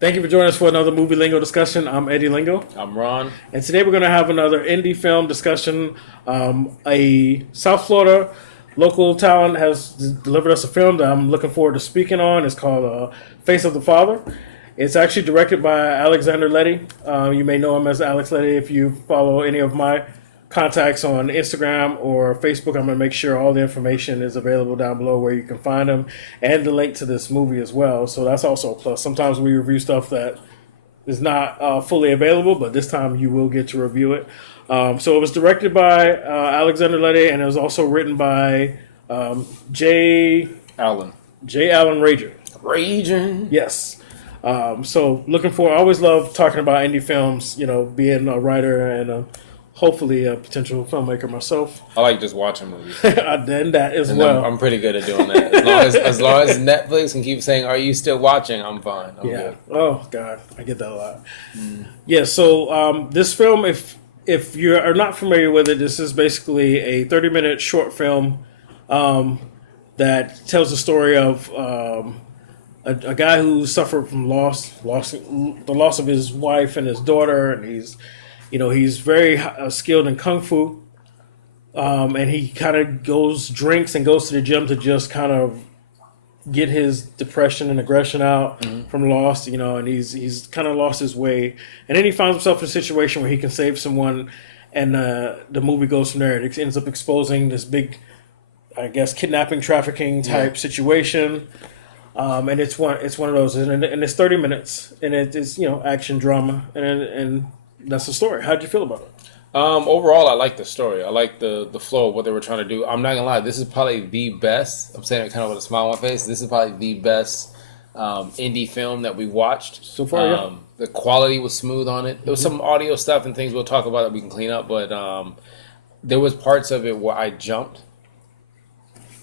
Thank you for joining us for another movie lingo discussion. I'm Eddie Lingo, I'm Ron. and today we're going to have another indie film discussion. A South Florida local talent has delivered us a film that I'm looking forward to speaking on. It's called Face of the Father. It's actually directed by Alexander Letty. You may know him as Alex Letty if you follow any of my contacts on Instagram or Facebook. I'm going to make sure all the information is available down below where you can find them and the link to this movie as well. So that's also a plus. Sometimes we review stuff that is not fully available, but this time you will get to review it. So it was directed by Alexander Letty, and it was also written by J. Alan. J. Allen Rager. Raging. Yes. So looking for. I always love talking about indie films. You know, being a writer and hopefully a potential filmmaker myself. I like just watching movies. Then that as And well. I'm pretty good at doing that. As long as Netflix can keep saying, "Are you still watching?" I'm fine. I'm Yeah. good. Oh God, I get that a lot. Yeah. So this film, if you are not familiar with it, this is basically a 30-minute short film that tells the story of a guy who suffered from the loss of his wife and his daughter, and he's very skilled in kung fu, and he kind of drinks and goes to the gym to just kind of get his depression and aggression out from loss, and he's kind of lost his way, and then he finds himself in a situation where he can save someone, and the movie goes from there. It ends up exposing this big, I guess, kidnapping, trafficking type situation. And it's one of those, and it's 30 minutes, and it's action drama, and that's the story. How'd you feel about it? Overall, I like the story. I like the flow of what they were trying to do. I'm not gonna lie. This is probably the best. I'm saying it kind of with a smile on my face. This is probably the best indie film that we watched So far, yeah. The quality was smooth on it. There was some audio stuff and things we'll talk about that we can clean up, but there was parts of it where I jumped.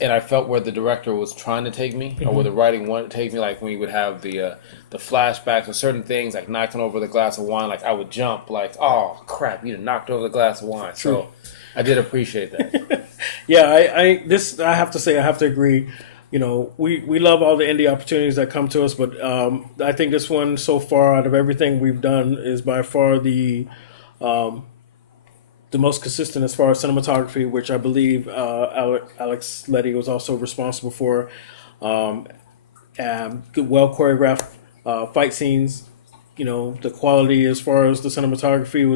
And I felt where the director was trying to take me, or where the writing wanted to take me. Like when we would have the flashbacks or certain things, like knocking over the glass of wine. Like I would jump, like, oh crap, you knocked over the glass of wine. True. So I did appreciate that. Yeah, I have to say, I have to agree. We love all the indie opportunities that come to us, but I think this one so far, out of everything we've done, is by far the most consistent as far as cinematography, which I believe Alex Letty was also responsible for. Good, well choreographed fight scenes. The quality as far as the cinematography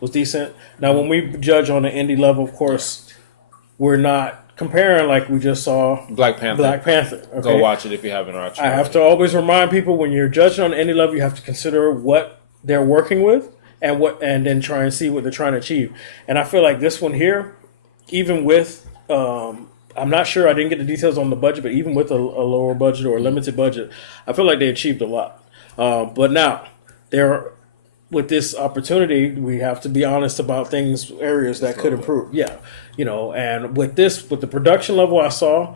was decent. Now, when we judge on the indie level, of course, we're not comparing like we just saw Black Panther. Okay? Go watch it if you haven't watched it. I have to always remind people, when you're judging on the indie level, you have to consider what they're working with and then try and see what they're trying to achieve. And I feel like this one here, even with I'm not sure, I didn't get the details on the budget, but even with a lower budget or a limited budget, I feel like they achieved a lot. But now with this opportunity, we have to be honest about areas that could improve. Yeah, and with the production level I saw,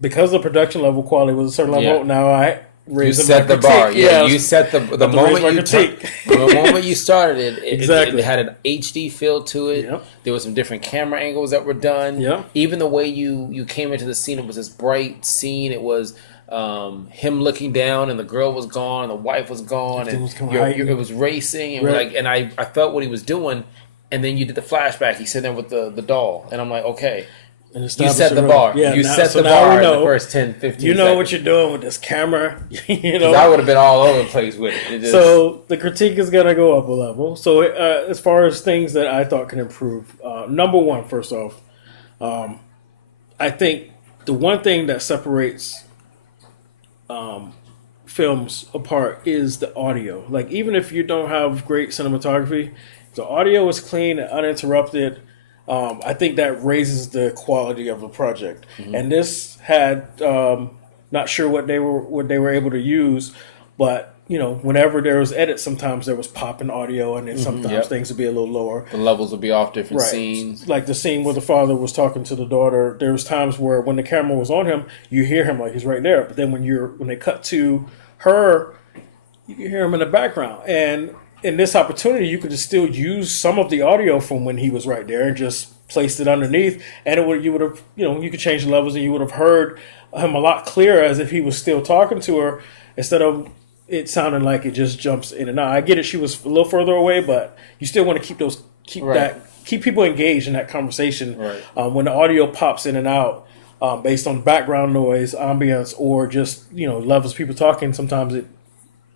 because the production level quality was a certain level. Yeah. Now You set the bar. Yeah, you set the moment you the moment you started it. Exactly. It had an HD feel to it. Yep. There was some different camera angles that were done. Yeah. Even the way you came into the scene, it was this bright scene. It was him looking down, and the girl was gone, and the wife was gone, and it was racing, and right. and I felt what he was doing. And then you did the flashback. He's sitting there with the doll, and I'm like, okay. You set the bar. Yeah, you set the bar in the first 10, 15 You know seconds. what you're doing with this camera. I would have been all over the place with it. So the critique is going to go up a level. So as far as things that I thought can improve, number one, first off, I think the one thing that separates films apart is the audio. Like, even if you don't have great cinematography, if the audio is clean and uninterrupted, I think that raises the quality of the project. Mm-hmm. And this had, not sure what they were able to use, but whenever there was edits, sometimes there was popping audio, and then sometimes things would be a little lower. The levels would be off different right. scenes. Like the scene where the father was talking to the daughter, there was times where when the camera was on him, you hear him like he's right there. But then when they cut to her, you can hear him in the background. And in this opportunity, you could still use some of the audio from when he was right there and just placed it underneath, and you would have, you could change the levels, and you would have heard him a lot clearer, as if he was still talking to her, instead of it sounded like it just jumps in and out. I get it; she was a little further away, but you still want to keep people engaged in that conversation. Right. When the audio pops in and out, based on background noise, ambience, or just levels of people talking, sometimes it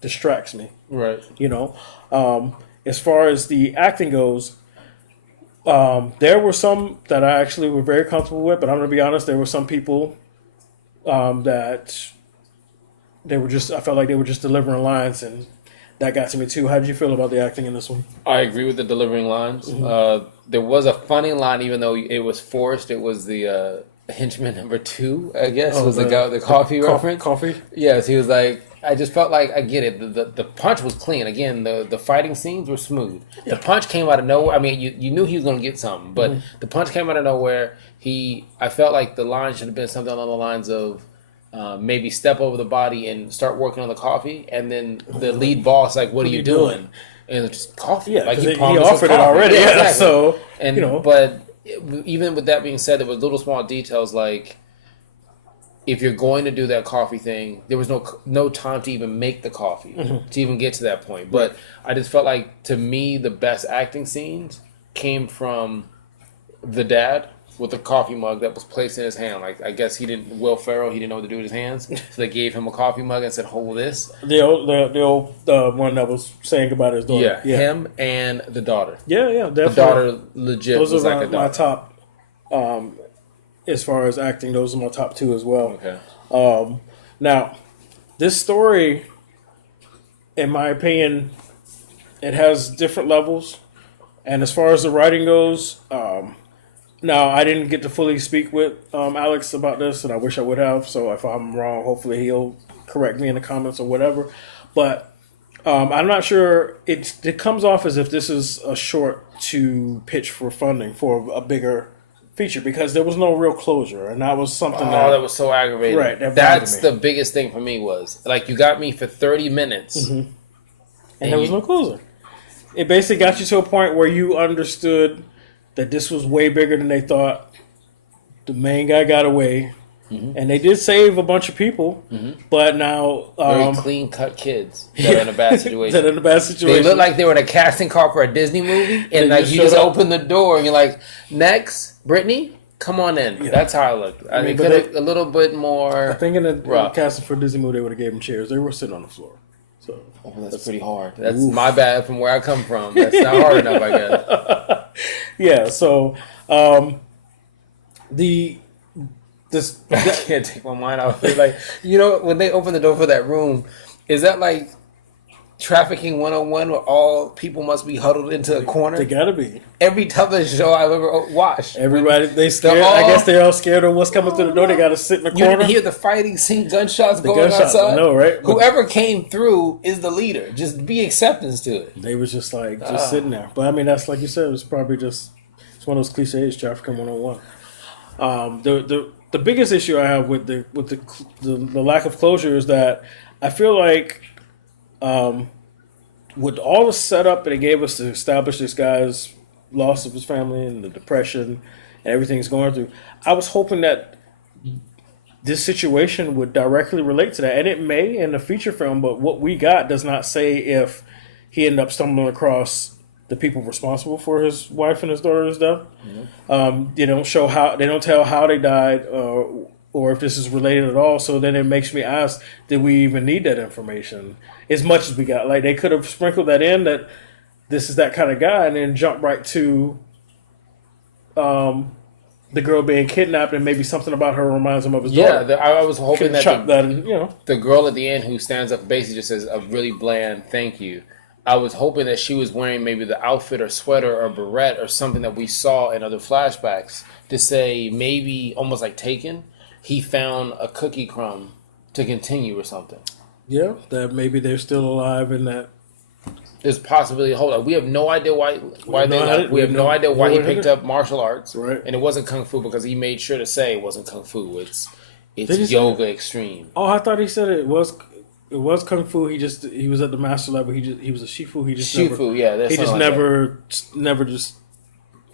distracts me. Right. As far as the acting goes, there were some that I actually were very comfortable with, but I'm going to be honest, there were some people that I felt like they were just delivering lines, and that got to me too. How did you feel about the acting in this one? I agree with the delivering lines. There was a funny line, even though it was forced. It was the henchman number 2, I guess, was the guy with the coffee reference. Coffee? Yes, he was like, I just felt like, I get it. The punch was clean. Again, the fighting scenes were smooth. Yeah. The punch came out of nowhere. I mean, you knew he was going to get something, but the punch came out of nowhere. I felt like the line should have been something along the lines of, maybe step over the body and start working on the coffee, and then the lead boss like, "What are you doing?" And it's just coffee. Yeah, like he offered it already. Yeah, exactly. So but even with that being said, there was little small details like, if you're going to do that coffee thing, there was no time to even make the coffee to even get to that point. But I just felt like, to me, the best acting scenes came from the dad with the coffee mug that was placed in his hand. Like, I guess Will Ferrell, he didn't know what to do with his hands. So they gave him a coffee mug and said, hold this. The old one that was saying about his daughter. Yeah, him and the daughter. Yeah, definitely. The daughter legit those was are like a my daughter. top, as far as acting, those are my top 2 as well. Okay. Now, this story, in my opinion, it has different levels. And as far as the writing goes, now, I didn't get to fully speak with Alex about this, and I wish I would have. So if I'm wrong, hopefully he'll correct me in the comments or whatever. But I'm not sure. It comes off as if this is a short to pitch for funding for a bigger feature, because there was no real closure, and that was something that was so aggravating. Right, that's the biggest thing for me was, like, you got me for 30 minutes. And there was no closure. It basically got you to a point where you understood that this was way bigger than they thought. The main guy got away, and they did save a bunch of people, but now very clean cut kids that are in a bad situation. They look like they were in a casting call for a Disney movie, and like you just open the door and you're like, "Next, Brittany, come on in." Yeah. That's how I looked. I mean, a little bit more. I think in the casting for a Disney movie, they would have gave them chairs. They were sitting on the floor. So that's pretty hard. That's my bad from where I come from. That's not hard enough, I guess. Yeah, so I can't take my mind off it. Like, when they open the door for that room, is that like Trafficking 101 where all people must be huddled into a corner? They gotta be. Every television show I've ever watched. Everybody, they scared. I guess they're all scared of what's coming through the door. They gotta sit in the corner. You hear the fighting scene, gunshots going outside. I know, right? Whoever came through is the leader. Just be acceptance to it. They was just sitting there. But I mean, that's like you said. It's probably it's one of those cliches. Trafficking 101. The biggest issue I have with the lack of closure is that I feel like, with all the setup that it gave us to establish this guy's loss of his family and the depression and everything he's going through, I was hoping that this situation would directly relate to that. And it may in the feature film, but what we got does not say if he ended up stumbling across the people responsible for his wife and his daughter's death. They don't show how, they don't tell how they died, or if this is related at all. So then it makes me ask, did we even need that information as much as we got? Like, they could have sprinkled that in, that this is that kind of guy, and then jump right to the girl being kidnapped, and maybe something about her reminds him of his daughter. Yeah, I was hoping that in, the girl at the end who stands up basically just says a really bland thank you. I was hoping that she was wearing maybe the outfit or sweater or beret or something that we saw in other flashbacks to say, maybe almost like Taken, he found a cookie crumb to continue or something. Yeah, that maybe they're still alive and that there's possibility. Hold on, we have no idea why they left. We have no idea why he picked up martial arts, right? And it wasn't kung fu because he made sure to say it wasn't kung fu. It's yoga extreme. Oh, I thought he said it was kung fu. He was at the master level. He was a shifu. He just never just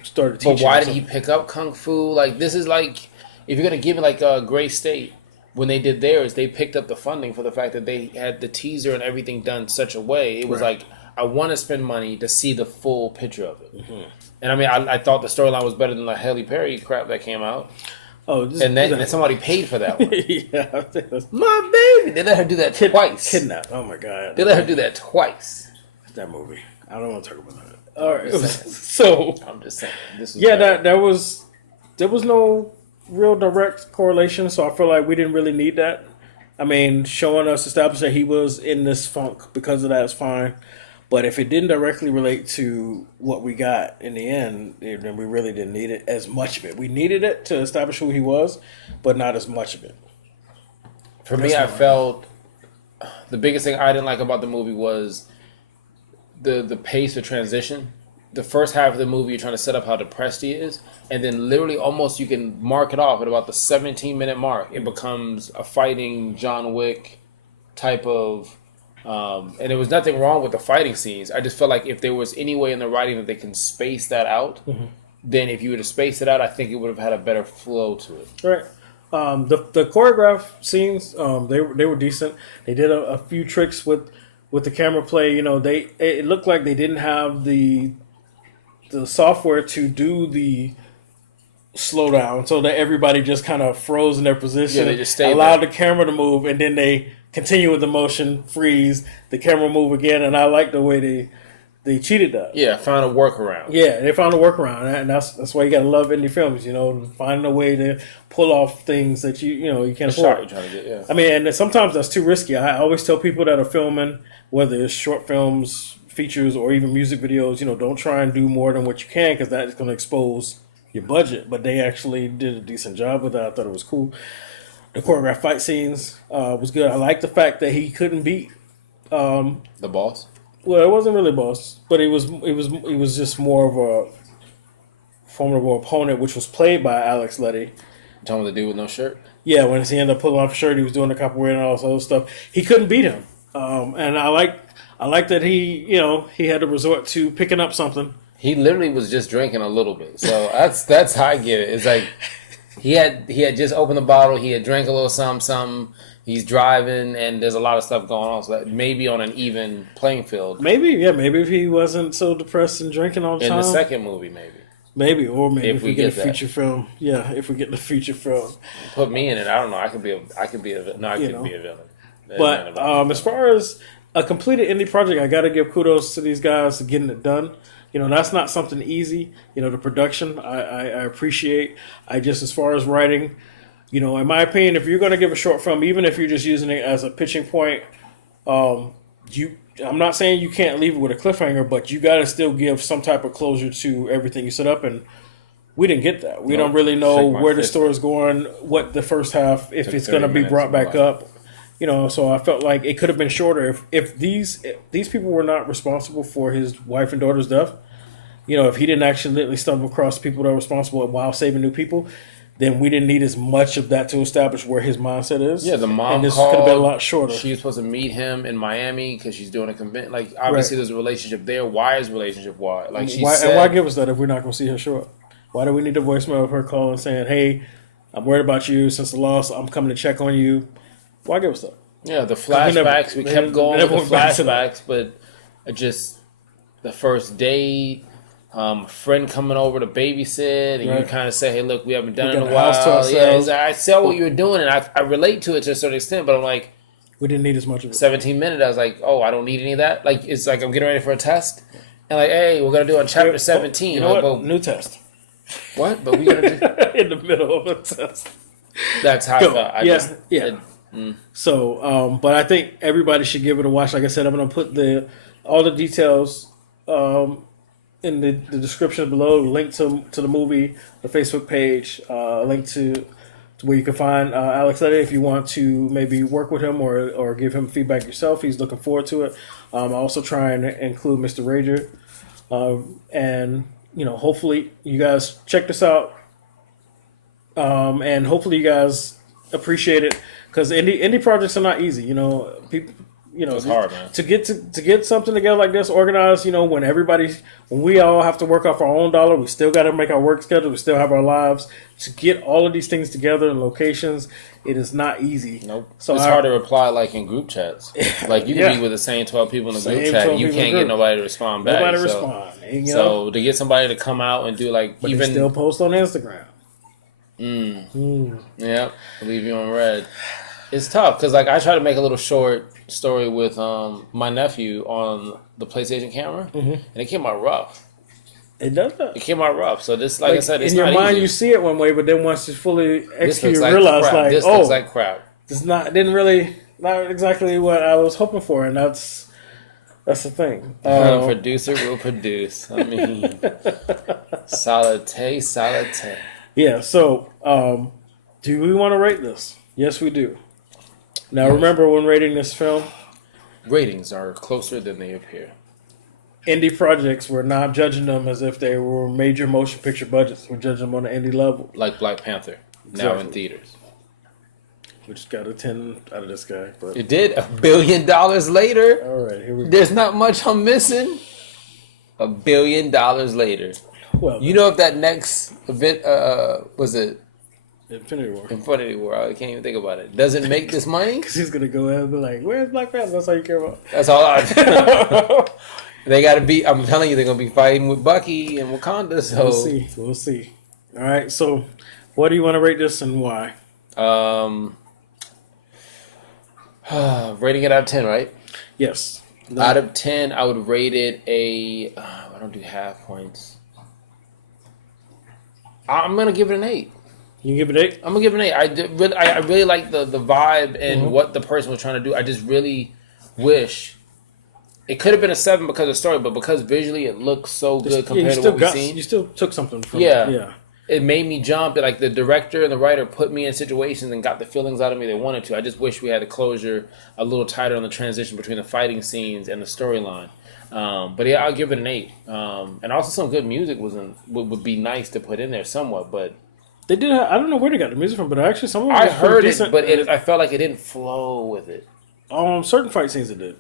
started teaching. But why did he pick up kung fu? Like, this is like, if you're gonna give me like Gray State, when they did theirs, they picked up the funding for the fact that they had the teaser and everything done such a way. It was like, I want to spend money to see the full picture of it. Mm-hmm. And I mean, I thought the storyline was better than the Halle Berry crap that came out. Oh, and somebody paid for that one. Yeah, I think that's My baby. They let her do that twice. Kidnap. Oh my god. They let her do that twice. That movie. I don't want to talk about that. All right. So I'm just saying. This was there was no real direct correlation, so I feel like we didn't really need that. I mean, showing us, establishing that he was in this funk because of that is fine. But if it didn't directly relate to what we got in the end, then we really didn't need it as much of it. We needed it to establish who he was, but not as much of it. For me, I felt the biggest thing I didn't like about the movie was the pace of transition. The first half of the movie, you're trying to set up how depressed he is, and then literally almost you can mark it off at about the 17-minute mark. It becomes a fighting John Wick type of... and there was nothing wrong with the fighting scenes. I just felt like if there was any way in the writing that they can space that out, then if you were to space it out, I think it would have had a better flow to it. Right. The choreographed scenes, they were decent. They did a few tricks with the camera play. You know, it looked like they didn't have the software to do the slowdown, so that everybody just kind of froze in their position. Yeah, they just stayed allowed there. the camera to move, and then they continue with the motion, freeze, the camera move again, and I like the way they cheated that. Yeah, found a workaround. Yeah, they found a workaround, and that's why you gotta love indie films. You know, finding a way to pull off things that you can't Shot afford. you're trying to get, yeah. I mean, and sometimes that's too risky. I always tell people that are filming, whether it's short films, features, or even music videos, don't try and do more than what you can, because that is going to expose your budget. But they actually did a decent job with that. I thought it was cool. The choreographed fight scenes was good. I like the fact that he couldn't beat the boss. Well, it wasn't really boss, but it was just more of a formidable opponent, which was played by Alex Letty. Talking about the dude with no shirt. Yeah, when he ended up pulling off a shirt, he was doing the capoeira and all this other stuff. He couldn't beat him, and I like that he had to resort to picking up something. He literally was just drinking a little bit, so that's how I get it. It's like he had just opened the bottle, he had drank a little something. He's driving, and there's a lot of stuff going on, so that maybe on an even playing field. Maybe if he wasn't so depressed and drinking all the time. In the second movie, maybe. Maybe, or maybe if we get a that. feature film. Yeah, if we get the feature film. Put me in it. I don't know. I could be a villain. But as far as a completed indie project, I got to give kudos to these guys for getting it done. That's not something easy. The production, I appreciate. As far as writing, in my opinion, if you're going to give a short film, even if you're just using it as a pitching point, I'm not saying you can't leave it with a cliffhanger, but you got to still give some type of closure to everything you set up. And we didn't get that. We don't really know where the story is going, what the first half, if it's going to be brought back up. So I felt like it could have been shorter if these people were not responsible for his wife and daughter's death. If he didn't actually literally stumble across people that are responsible while saving new people, then we didn't need as much of that to establish where his mindset is. Yeah, the mom and this called. Could have been a lot shorter. She was supposed to meet him in Miami because she's doing a convention. Like, obviously, there's a relationship there. Why is relationship why? Like, why give us that if we're not going to see her show up? Why do we need a voicemail of her calling saying, "Hey, I'm worried about you since the loss. I'm coming to check on you." Why give us that? Yeah, the flashbacks. We kept going with the flashbacks, but just the first date. Friend coming over to babysit, and you kind of say, "Hey, look, we haven't done it in a while." Yeah, like, I saw what you were doing, and I relate to it to a certain extent. But I'm like, we didn't need as much of it. 17 minutes. I was like, "Oh, I don't need any of that." Like, it's like I'm getting ready for a test, and like, "Hey, we're gonna do on chapter 17." You know what? New test. What? But we gonna do in the middle of a test. That's how I felt. So, but I think everybody should give it a watch. Like I said, I'm gonna put all the details. In the description below, link to the movie, the Facebook page, link to where you can find Alex Letty if you want to maybe work with him or give him feedback yourself. He's looking forward to it. I'll also try and include Mr. Rager. And, hopefully you guys check this out. And hopefully you guys appreciate it, because indie projects are not easy. People, It's hard, man. To get something together like this organized. When we all have to work off our own dollar, we still got to make our work schedule. We still have our lives. To get all of these things together in locations, it is not easy. Nope. So it's hard to reply like in group chats. Like you can be with the same 12 people in the group chat, and you can't get nobody to respond back. Nobody respond. So to get somebody to come out and do but even they still post on Instagram. Yeah, leave you on red. It's tough because I try to make a little short story with my nephew on the PlayStation camera, and it came out rough. It does that. It came out rough. So this, like I said, it's in your not mind easy. you see it one way, but then once you fully execute, you like realize crap. This looks like crap. It's not exactly what I was hoping for, and that's the thing. Producer will produce. I mean, salate. Yeah. So, do we want to rate this? Yes, we do. Now, remember when rating this film, ratings are closer than they appear. Indie projects, we're not judging them as if they were major motion picture budgets. We're judging them on the indie level. Like Black Panther, now in theaters. We just got a 10 out of this guy. But it did $1 billion later. All right, here we go. There's not much I'm missing. $1 billion later. Well, if that next event was it Infinity War. I can't even think about it. Does it make this money? Because he's gonna go ahead and be like, "Where's Black Panther?" That's all you care about. That's all They got to be. I'm telling you, they're gonna be fighting with Bucky and Wakanda. So we'll see. All right. So, what do you want to rate this and why? Rating it out of 10, right? Yes. Out of 10, I would rate it a. I don't do half points. I'm gonna give it an 8. You give it 8? I'm gonna give it an 8. I really like the vibe and what the person was trying to do. I just really wish it could have been a 7 because of the story, but because visually it looks so good compared to what we've seen. You still took something from it. Yeah. It made me jump. Like the director and the writer put me in situations and got the feelings out of me they wanted to. I just wish we had the closure a little tighter on the transition between the fighting scenes and the storyline. But yeah, I'll give it an 8. And also some good music would be nice to put in there somewhat, but they did. I don't know where they got the music from, but actually some of it I was heard decent. it, but I felt like it didn't flow with it. Certain fight scenes it did,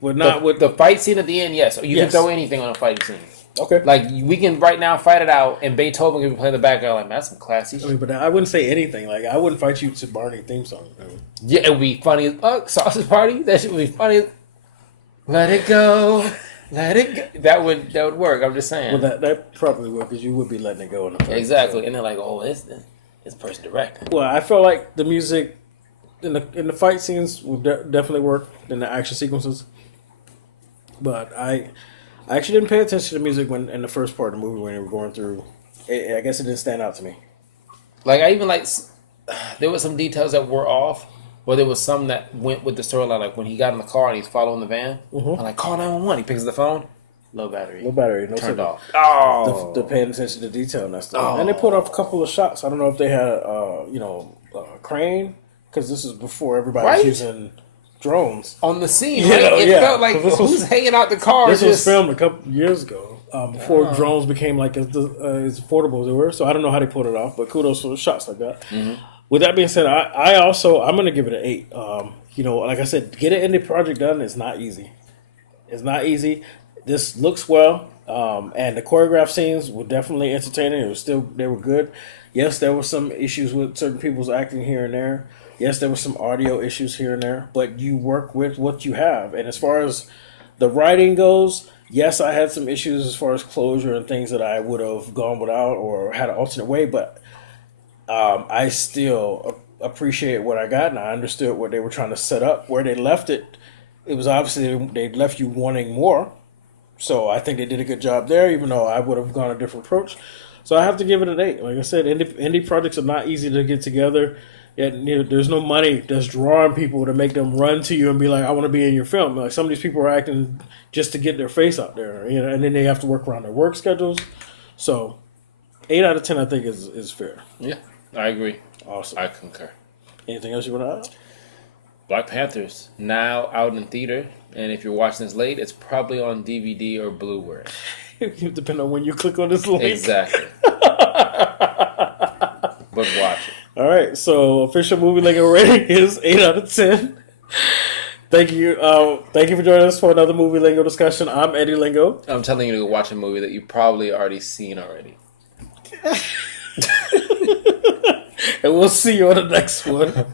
but not with the fight scene at the end. Yes, you can throw anything on a fight scene. Okay, like we can right now fight it out, and Beethoven can be playing the background. Like, man, that's some classy shit. But I wouldn't say anything. Like I wouldn't fight you to Barney theme song. Yeah, it would be funny. Sausage Party. That shit would be funny. Let it go. Let it go. That would work. I'm just saying. Well, that probably would because you would be letting it go in the fight. Exactly, and they're like, oh, it's person directing. Well, I felt like the music in the fight scenes would definitely work in the action sequences, but I actually didn't pay attention to the music in the first part of the movie when they were going through. I guess it didn't stand out to me. Like I even there were some details that were off. But there was some that went with the storyline, like when he got in the car and he's following the van. I'm like, call 911. He picks up the phone. Low battery. No turned off. Oh, they're paying attention to detail and that stuff. And they pulled off a couple of shots. I don't know if they had a crane because this is before everybody was using drones on the scene. Right? It felt like who's hanging out the car. This was filmed a couple years ago before drones became like as affordable as they were. So I don't know how they pulled it off, but kudos for the shots like that. With that being said, I'm going to give it an 8. Like I said, get an indie project done is not easy. It's not easy. This looks well, and the choreographed scenes were definitely entertaining. They were good. Yes, there were some issues with certain people's acting here and there. Yes, there were some audio issues here and there, but you work with what you have. And as far as the writing goes, yes, I had some issues as far as closure and things that I would have gone without or had an alternate way, but I still appreciate what I got, and I understood what they were trying to set up. Where they left it, it was obviously they left you wanting more. So I think they did a good job there, even though I would have gone a different approach. So I have to give it an 8. Like I said, indie projects are not easy to get together. Yet, there's no money that's drawing people to make them run to you and be like, I want to be in your film. Like some of these people are acting just to get their face out there, and then they have to work around their work schedules. So 8 out of 10, I think, is fair. Yeah. I agree. Awesome. I concur. Anything else you want to add? Black Panthers, now out in theater. And if you're watching this late, it's probably on DVD or Blu-ray. Depending on when you click on this link. Exactly. But watch it. All right. So, official movie Lego rating is 8 out of 10. Thank you. Thank you for joining us for another movie lingo discussion. I'm Eddie Lingo. I'm telling you to go watch a movie that you probably already seen already. And we'll see you on the next one.